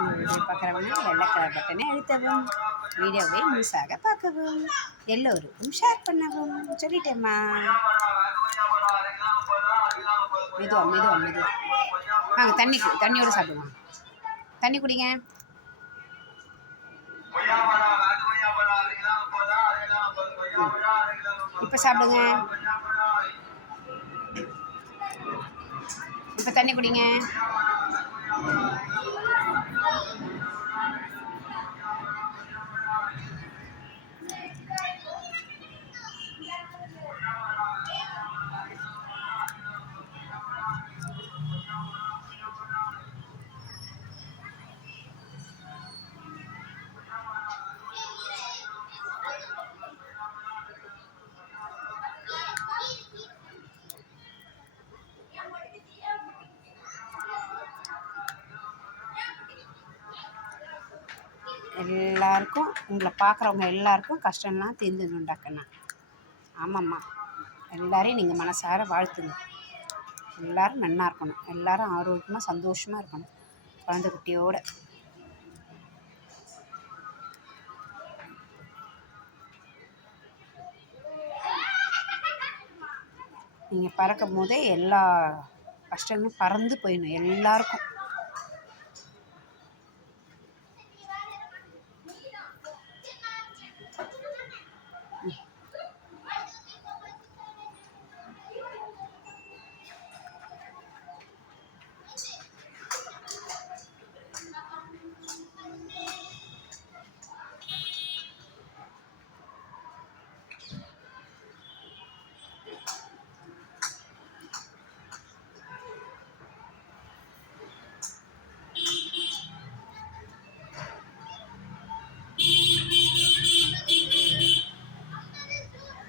இந்த வீடியோ பார்க்குறவங்க வெள்ளை கலர் பட்டனை அழுத்தவும், வீடியோவை முழுசாக பார்க்கவும், எல்லோருக்கும் ஷேர் பண்ணவும். சொல்லிட்டேம்மா. மெதுவா மெதுவா மெதுவா வாங்க. தண்ணியோடு சாப்பிடுவாங்க. தண்ணி குடிங்க. இப்போ சாப்பிடுங்க. இப்போ தண்ணி குடிங்க. எல்லாருக்கும், உங்களை பார்க்குறவங்க எல்லாருக்கும் கஷ்டம்லாம் தீர்ந்துடும்டாக்கண்ணா. ஆமாம்மா, எல்லாரையும் நீங்கள் மனசார வாழ்த்துங்க. எல்லோரும் நன்னா இருக்கணும், எல்லோரும் ஆரோக்கியமாக சந்தோஷமாக இருக்கணும் குழந்தை குட்டியோடு. நீங்கள் பறக்கும் போதே எல்லா கஷ்டங்களும் பறந்து போயிடணும் எல்லாருக்கும்.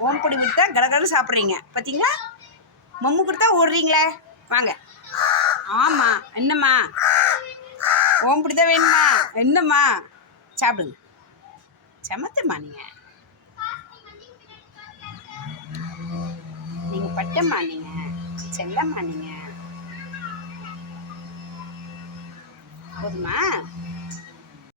ஓம்பொடி கொடுத்தா கடகடன்னு சாப்பிட்றீங்க பார்த்தீங்களா? மம்மு கொடுத்தா ஓடுறீங்களே. வாங்க. ஆமாம், என்னம்மா ஓம்பொடி தான் வேணுமா? என்னம்மா சாப்பிடுங்க. சமத்துமா நீங்கள் பட்டம்மா, நீங்கள் செல்லம்மா, நீங்கள் போதுமா?